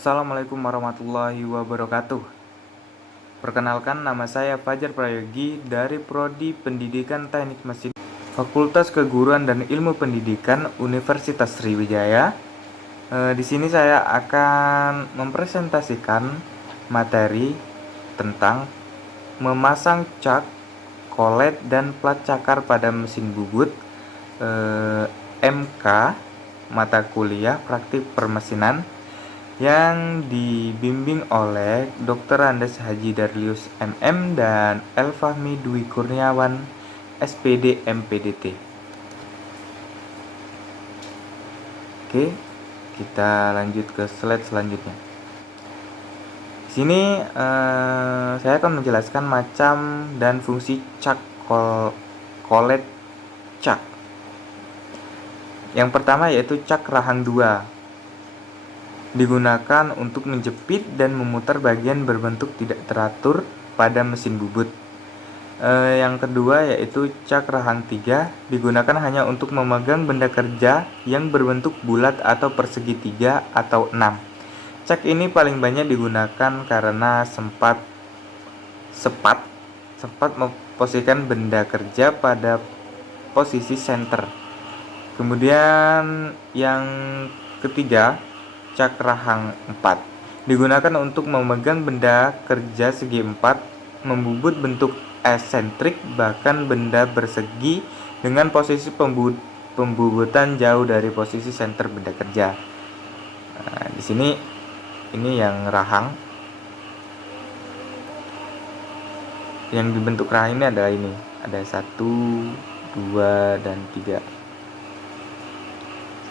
Assalamualaikum warahmatullahi wabarakatuh. Perkenalkan, nama saya Fajar Prayogi dari Prodi Pendidikan Teknik Mesin Fakultas Keguruan dan Ilmu Pendidikan Universitas Sriwijaya. Di sini saya akan mempresentasikan materi tentang memasang cak, kolet, dan plat cakar pada mesin bubut MK mata kuliah praktik permesinan yang dibimbing oleh Dr. Andes Haji Darlius MM dan Elfahmi Dwi Kurniawan SPD MPDT. Oke, kita lanjut ke slide selanjutnya. Di sini saya akan menjelaskan macam dan fungsi cak kolet cak. Yang pertama yaitu cak rahang 2. Digunakan untuk menjepit dan memutar bagian berbentuk tidak teratur pada mesin bubut. Yang kedua yaitu cak rahang 3, digunakan hanya untuk memegang benda kerja yang berbentuk bulat atau persegi 3 atau 6. Cak ini paling banyak digunakan karena sempat memposisikan benda kerja pada posisi center. Kemudian yang ketiga, cak rahang 4, digunakan untuk memegang benda kerja segi 4, membubut bentuk esentrik, bahkan benda bersegi dengan posisi pembubutan jauh dari posisi senter benda kerja. Nah, di sini ini yang rahang. Yang dibentuk rahang ini adalah ini. Ada 1, 2, dan 3.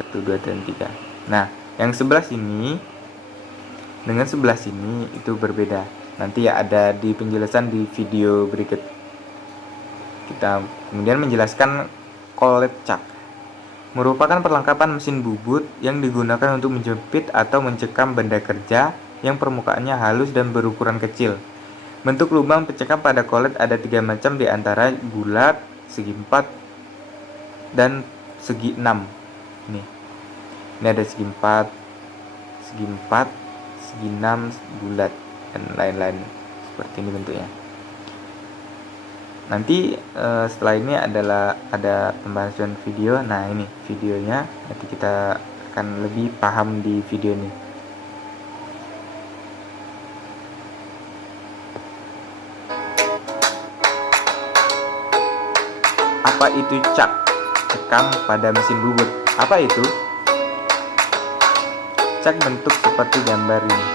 1, 2, dan 3. Nah, yang sebelah sini dengan sebelah sini itu berbeda. Nanti ya ada di penjelasan di video berikut. Kita kemudian menjelaskan kolet cak. Merupakan perlengkapan mesin bubut yang digunakan untuk menjepit atau mencekam benda kerja yang permukaannya halus dan berukuran kecil. Bentuk lubang pencekam pada kolet ada 3 macam, di antara bulat, segi 4, dan segi 6. Ini ada segi 4, segi 6, bulat, dan lain-lain. Seperti ini bentuknya. Nanti setelah ini ada pembahasan video. Nah, ini videonya. Nanti kita akan lebih paham di video ini. Apa itu cak? Cekam pada mesin bubut. Apa itu? Cak bentuk seperti gambar ini.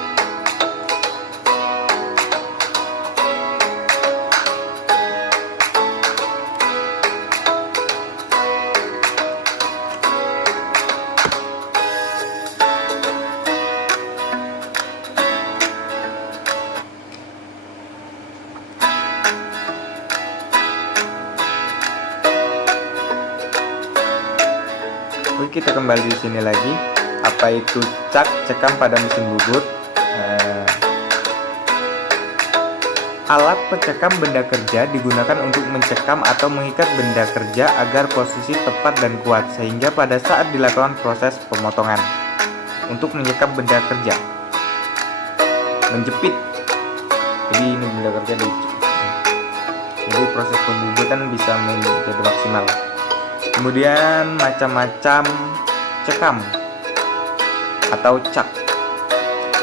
Oke, kita kembali di sini lagi. Apa itu cak? Cekam pada mesin bubut. Alat pencekam benda kerja digunakan untuk mencekam atau mengikat benda kerja agar posisi tepat dan kuat, sehingga pada saat dilakukan proses pemotongan. Untuk mencekam benda kerja, menjepit. Jadi ini benda kerja dijepit. Jadi proses pembubutan bisa menjadi maksimal. Kemudian macam-macam cekam atau cak.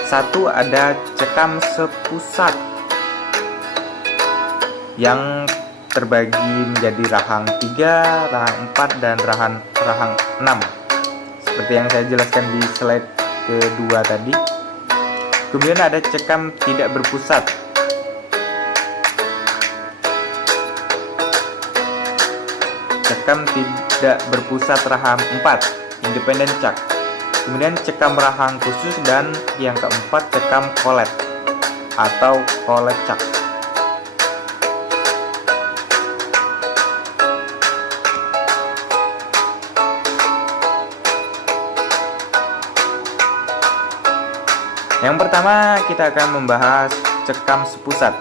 1, ada cekam sepusat yang terbagi menjadi rahang 3, rahang 4, dan rahang 6. Seperti yang saya jelaskan di slide kedua tadi. Kemudian ada cekam tidak berpusat. Cekam tidak berpusat rahang 4, independen cak. Kemudian cekam rahang khusus, dan yang keempat cekam kolet atau kolet cak. Yang pertama kita akan membahas cekam sepusat.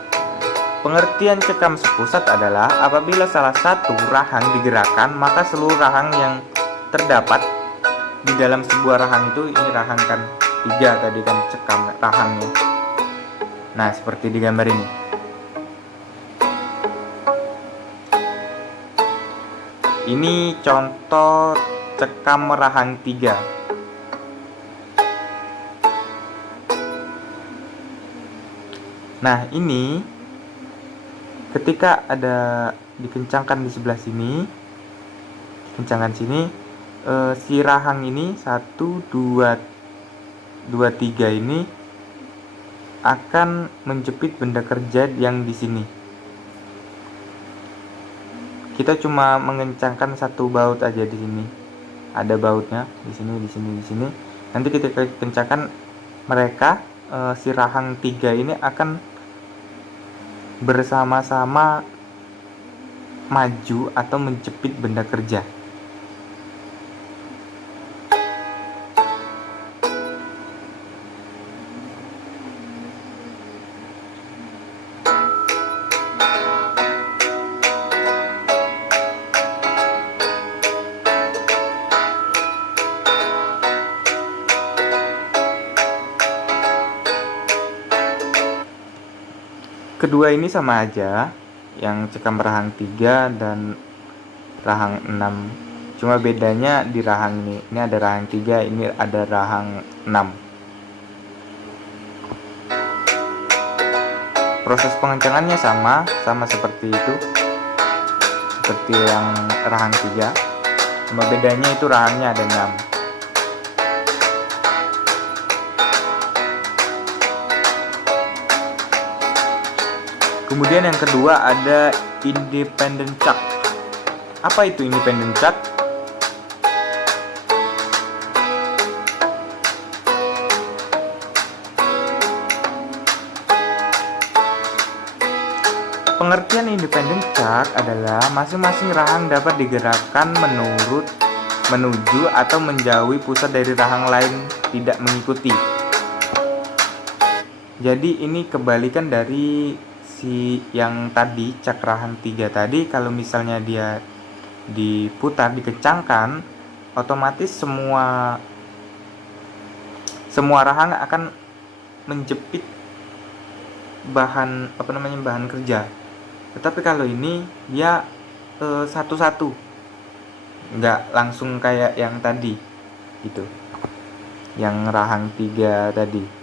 Pengertian cekam sepusat adalah apabila salah satu rahang digerakkan, maka seluruh rahang yang terdapat di dalam sebuah rahang itu, ini rahang kan 3 tadi kan cekam rahangnya. Nah, seperti di gambar ini. Ini contoh cekam rahang 3. Nah, ini ketika ada dikencangkan di sebelah sini, kencangkan sini, si rahang ini 1, 2, 3 ini akan menjepit benda kerja yang di sini. Kita cuma mengencangkan satu baut aja di sini. Ada bautnya di sini, di sini, di sini. Nanti kita kencangkan mereka, si rahang 3 ini akan bersama-sama maju atau menjepit benda kerja. Kedua ini sama aja, yang cekam rahang 3 dan rahang 6. Cuma bedanya di rahang ini ada rahang 3, ini ada rahang 6. Proses pengencangannya sama seperti itu, seperti yang rahang 3. Cuma bedanya itu rahangnya ada 6. Kemudian yang kedua ada independent chuck. Apa itu independent chuck? Pengertian independent chuck adalah masing-masing rahang dapat digerakkan menuju atau menjauhi pusat dari rahang lain, tidak mengikuti. Jadi ini kebalikan dari si yang tadi, cak rahang 3 tadi. Kalau misalnya dia diputar, dikencangkan, otomatis semua rahang akan menjepit bahan kerja. Tetapi kalau ini dia satu-satu, nggak langsung kayak yang tadi gitu, yang rahang 3 tadi.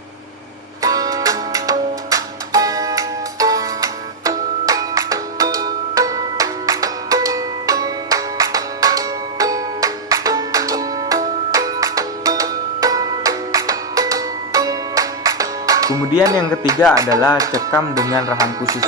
Kemudian yang ketiga adalah cekam dengan rahang khusus.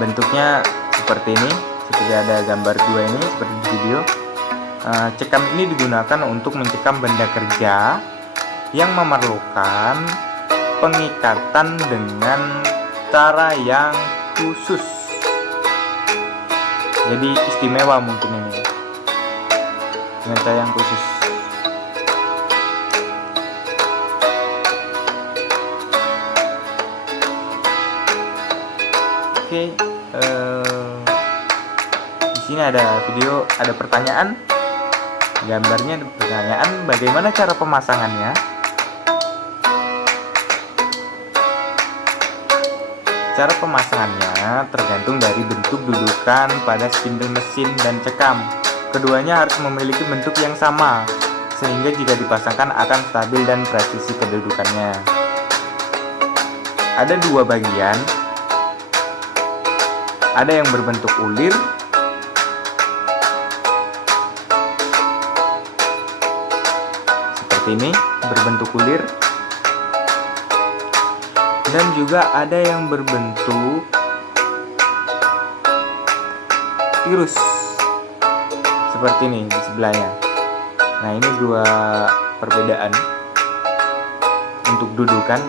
Bentuknya seperti ini, seperti ada gambar 2 ini, seperti di video. Cekam ini digunakan untuk mencekam benda kerja yang memerlukan pengikatan dengan cara yang khusus. Jadi istimewa mungkin ini, dengan cara yang khusus. Oke, di sini ada video, ada pertanyaan, gambarnya ada pertanyaan, bagaimana cara pemasangannya? Cara pemasangannya tergantung dari bentuk dudukan pada spindle mesin dan cekam. Keduanya harus memiliki bentuk yang sama, sehingga jika dipasangkan akan stabil dan presisi kedudukannya. Ada 2 bagian. Ada yang berbentuk ulir, seperti ini, berbentuk ulir. Dan juga ada yang berbentuk tirus, seperti ini di sebelahnya. Nah, ini 2 perbedaan untuk dudukan.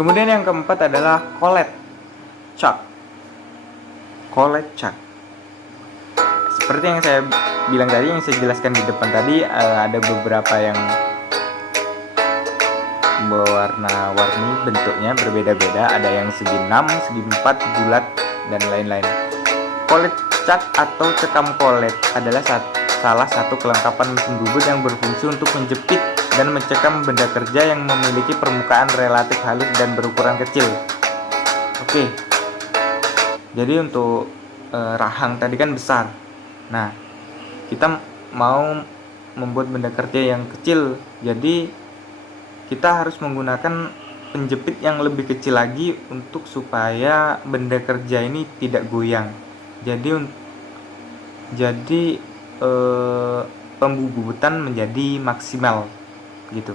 Kemudian yang keempat adalah collet chuck. Collet chuck seperti yang saya bilang tadi, yang saya jelaskan di depan tadi, ada beberapa yang warna-warni bentuknya berbeda-beda, ada yang segi 6, segi 4, bulat, dan lain-lain. Kolet cat atau cekam kolet adalah salah satu kelengkapan mesin bubut yang berfungsi untuk menjepit dan mencekam benda kerja yang memiliki permukaan relatif halus dan berukuran kecil. Oke, jadi untuk rahang tadi kan besar. Nah, kita mau membuat benda kerja yang kecil, jadi kita harus menggunakan penjepit yang lebih kecil lagi untuk supaya benda kerja ini tidak goyang. Jadi pembubutan menjadi maksimal gitu.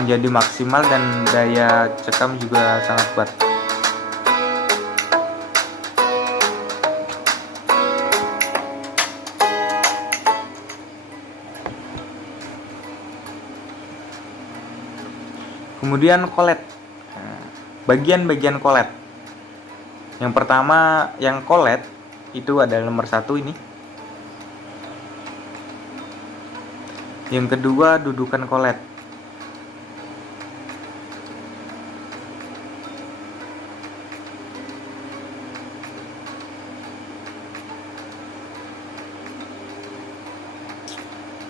Menjadi maksimal dan daya cekam juga sangat kuat. Kemudian kolet, bagian-bagian kolet. Yang pertama, yang kolet itu adalah nomor 1 ini. Yang kedua, dudukan kolet.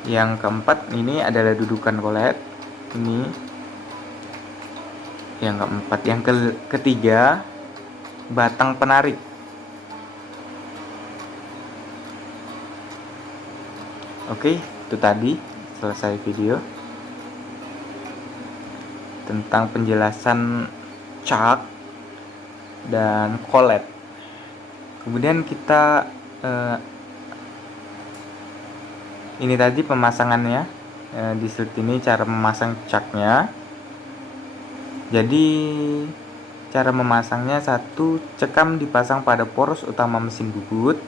Yang keempat, ini adalah dudukan kolet. Ini yang keempat. Yang ketiga, batang penarik. Oke, itu tadi selesai video tentang penjelasan cak dan kolet. Kemudian kita ini tadi pemasangannya, di slide ini cara memasang caknya. Jadi cara memasangnya: 1. Cekam dipasang pada poros utama mesin bubut.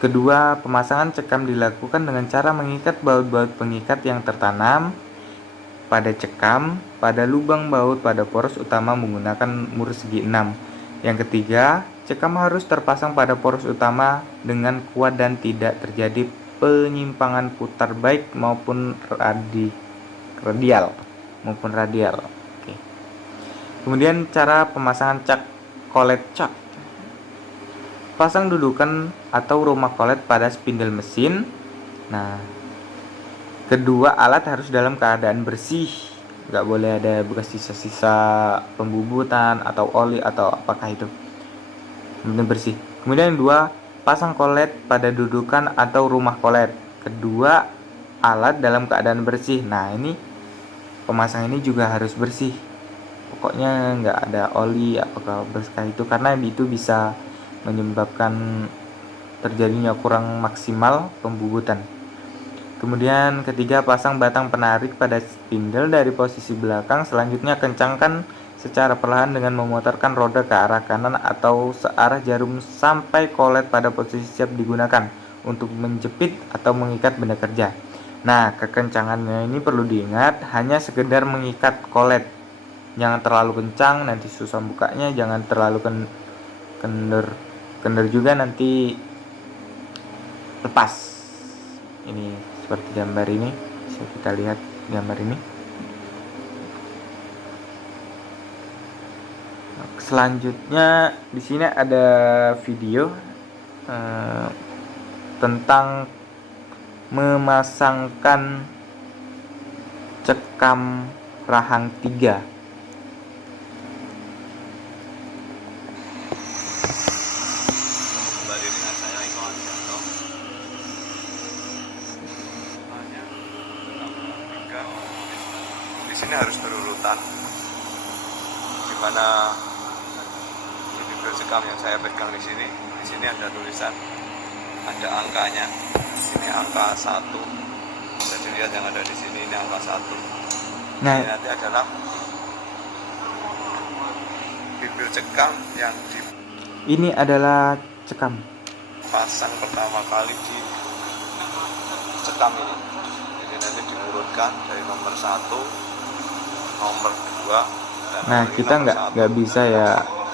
Kedua, pemasangan cekam dilakukan dengan cara mengikat baut-baut pengikat yang tertanam pada cekam pada lubang baut pada poros utama menggunakan mur segi 6. Yang ketiga, cekam harus terpasang pada poros utama dengan kuat dan tidak terjadi penyimpangan putar baik maupun radial. Kemudian cara pemasangan cak kolet cak. Pasang dudukan atau rumah kolet pada spindle mesin. Nah, kedua alat harus dalam keadaan bersih, nggak boleh ada bekas sisa-sisa pembubutan atau oli atau apakah itu. Kemudian bersih. Kemudian yang 2, pasang kolet pada dudukan atau rumah kolet. Kedua alat dalam keadaan bersih. Nah, ini pemasang ini juga harus bersih. Pokoknya nggak ada oli apakah bekas itu, karena itu bisa menyebabkan terjadinya kurang maksimal pembubutan. Kemudian ketiga, pasang batang penarik pada spindle dari posisi belakang. Selanjutnya kencangkan secara perlahan dengan memutarkan roda ke arah kanan atau searah jarum sampai kolet pada posisi siap digunakan untuk menjepit atau mengikat benda kerja. Nah, kekencangannya ini perlu diingat, hanya sekedar mengikat kolet. Jangan terlalu kencang, nanti susah bukanya. Jangan terlalu kendor juga, nanti lepas. Ini seperti gambar ini, bisa kita lihat gambar ini. Selanjutnya di sini ada video tentang memasangkan cekam rahang 3. Di sini harus berurutan, dimana di bibir cekam yang saya pegang di sini ada tulisan, ada angkanya. Ini angka 1. Bisa dilihat yang ada di sini, ini angka 1. Nah, ini nanti adalah bibir cekam yang ini adalah cekam pasang pertama kali di cekam ini. Jadi nanti diurutkan dari nomor 1 nomor 2 dan Nah, ini kita nomor 1. nggak bisa ya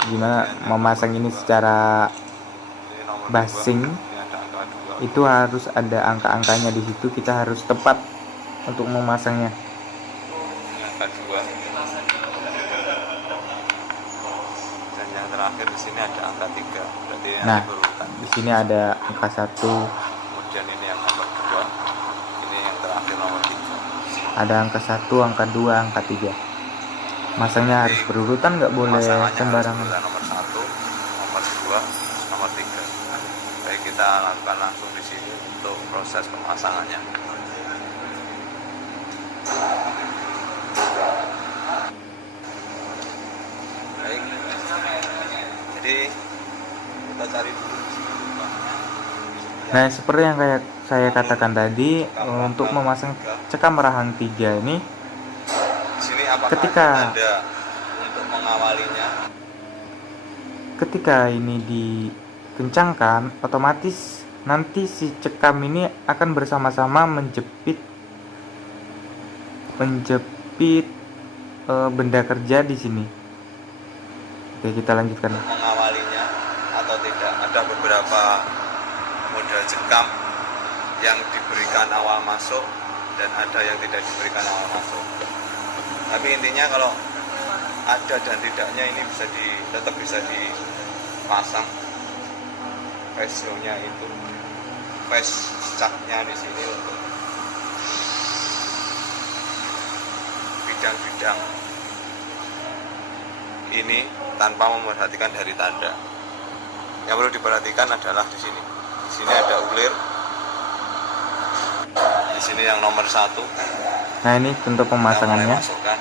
gimana memasang ini secara Ini nomor 2, basing. ini ada angka 2. Itu harus ada angka-angkanya di situ, kita harus tepat untuk memasangnya. Ini angka 2. Dan yang terakhir di sini ada angka 3. Berarti ini Nah, berurutan. di sini ada angka 1, Kemudian ini yang nomor 2. Ini yang terakhir nomor 3. ada angka 1, angka 2, angka 3. Masangnya harus berurutan, nggak boleh Pemasangannya harus sembarangan. berurutan nomor 1, nomor 2, nomor 3. Baik, kita lakukan langsung di sini untuk proses pemasangannya. Baik, jadi kita cari dulu di sini lubangnya. Nah, seperti yang kayak saya katakan tadi, untuk memasang cekam rahang 3 ini, Di sini apakah Ketika- ada tanda untuk mengawalinya? ketika ini dikencangkan, otomatis nanti si cekam ini akan bersama-sama menjepit benda kerja di sini. Oke, kita lanjutkan. Mengawalinya atau tidak? Ada beberapa model cekam yang diberikan awal masuk dan ada yang tidak diberikan awal masuk. Tapi intinya kalau ada dan tidaknya ini tetap bisa dipasang. Face-nya itu, face cat-nya di sini untuk bidang-bidang ini tanpa memperhatikan dari tanda. Yang perlu diperhatikan adalah di sini. Di sini ada ulir. Di sini yang nomor 1. Nah, ini contoh pemasangannya. Masukkan.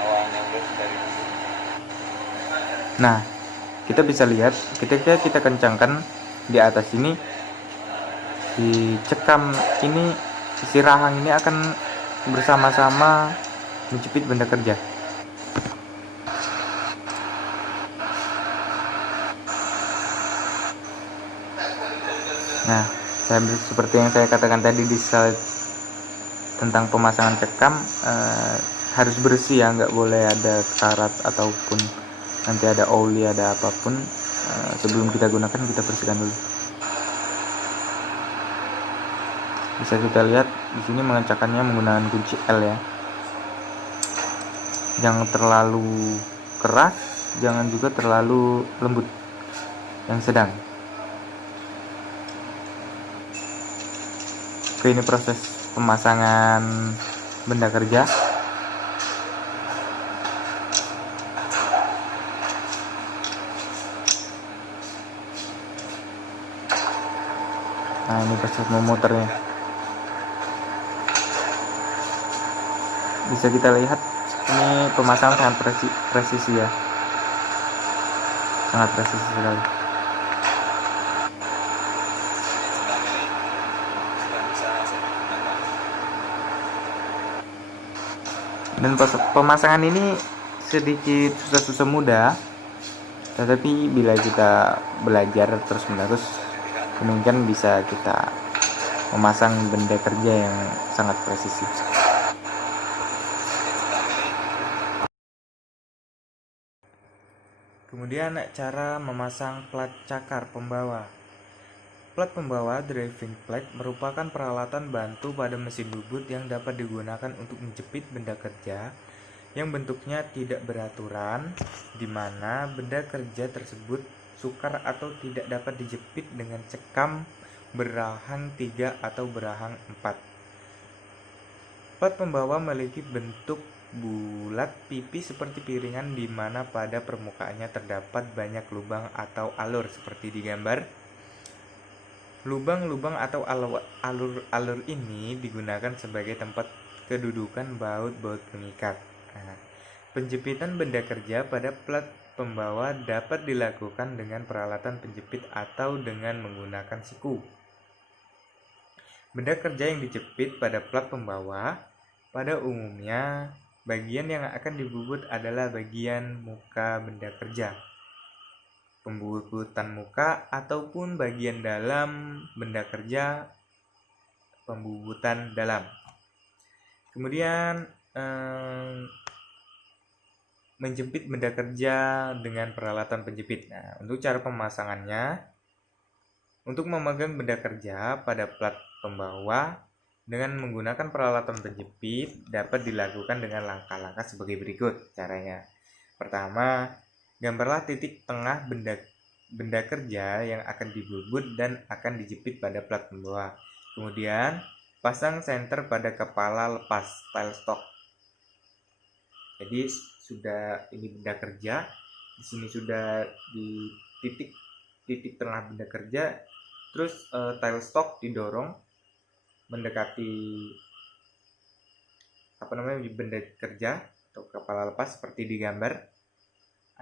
Awalnya ulir dari dulu. Nah, kita bisa lihat ketika kita kencangkan di atas ini, di cekam ini, sisi rahang ini akan bersama-sama menjepit benda kerja. Nah, seperti yang saya katakan tadi di slide tentang pemasangan cekam, harus bersih ya, nggak boleh ada karat ataupun nanti ada oli, ada apapun. Sebelum kita gunakan, kita bersihkan dulu. Bisa kita lihat di sini mengencangkannya menggunakan kunci L ya. Jangan terlalu keras, jangan juga terlalu lembut, yang sedang. Oke, ini proses pemasangan benda kerja. Nah, ini proses memutarnya. Bisa kita lihat ini pemasangan sangat presisi ya, sangat presisi sekali. Dan pemasangan ini sedikit susah-susah mudah, tetapi bila kita belajar terus menerus, kemungkinan bisa kita memasang benda kerja yang sangat presisi. Kemudian cara memasang plat cakar pembawa. Plat pembawa driving plate merupakan peralatan bantu pada mesin bubut yang dapat digunakan untuk menjepit benda kerja yang bentuknya tidak beraturan, di mana benda kerja tersebut sukar atau tidak dapat dijepit dengan cekam berahang 3 atau berahang 4. Plat pembawa memiliki bentuk bulat pipih seperti piringan, di mana pada permukaannya terdapat banyak lubang atau alur seperti di gambar. Lubang-lubang atau alur ini digunakan sebagai tempat kedudukan baut-baut pengikat. Nah, penjepitan benda kerja pada plat pembawa dapat dilakukan dengan peralatan penjepit atau dengan menggunakan siku. Benda kerja yang dijepit pada plat pembawa pada umumnya bagian yang akan dibubut adalah bagian muka benda kerja, pembubutan muka, ataupun bagian dalam benda kerja, pembubutan dalam. Kemudian menjepit benda kerja dengan peralatan penjepit. Nah, untuk cara pemasangannya, untuk memegang benda kerja pada plat pembawa dengan menggunakan peralatan penjepit dapat dilakukan dengan langkah-langkah sebagai berikut caranya. Pertama, gambarlah titik tengah benda kerja yang akan dibubut dan akan dijepit pada plat pembawa. Kemudian, pasang senter pada kepala lepas tailstock. Jadi sudah ini benda kerja, di sini sudah di titik tengah benda kerja, terus tailstock didorong mendekati benda kerja atau kepala lepas seperti di gambar,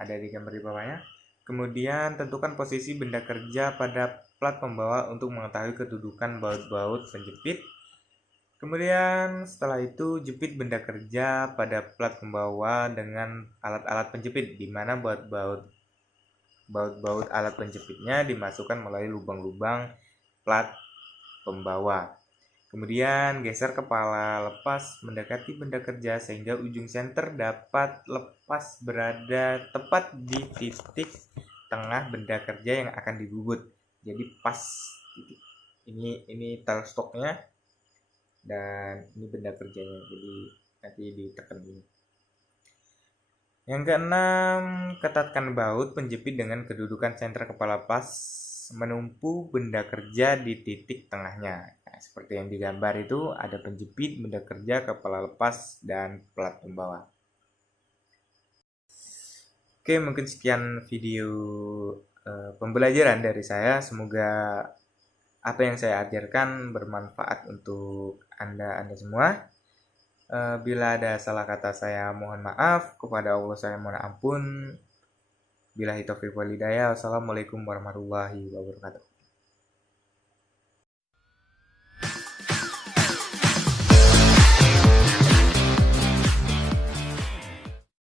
ada di gambar di bawahnya. Kemudian tentukan posisi benda kerja pada plat pembawa untuk mengetahui kedudukan baut-baut penjepit. Kemudian setelah itu jepit benda kerja pada plat pembawa dengan alat-alat penjepit, di mana baut-baut alat penjepitnya dimasukkan melalui lubang-lubang plat pembawa. Kemudian geser kepala lepas mendekati benda kerja sehingga ujung senter dapat lepas berada tepat di titik tengah benda kerja yang akan dibubut. Jadi pas titik. Ini tailstocknya dan ini benda kerjanya. Jadi nanti ditekan ini. Yang keenam, ketatkan baut penjepit dengan kedudukan senter kepala pas menumpu benda kerja di titik tengahnya. Nah, seperti yang digambar itu ada penjepit, benda kerja, kepala lepas, dan plat pembawa. Oke, mungkin sekian video pembelajaran dari saya. Semoga apa yang saya ajarkan bermanfaat untuk Anda semua. Bila ada salah kata saya mohon maaf, kepada Allah saya mohon ampun. Billahi taufiq wal hidayah. Wassalamualaikum warahmatullahi wabarakatuh.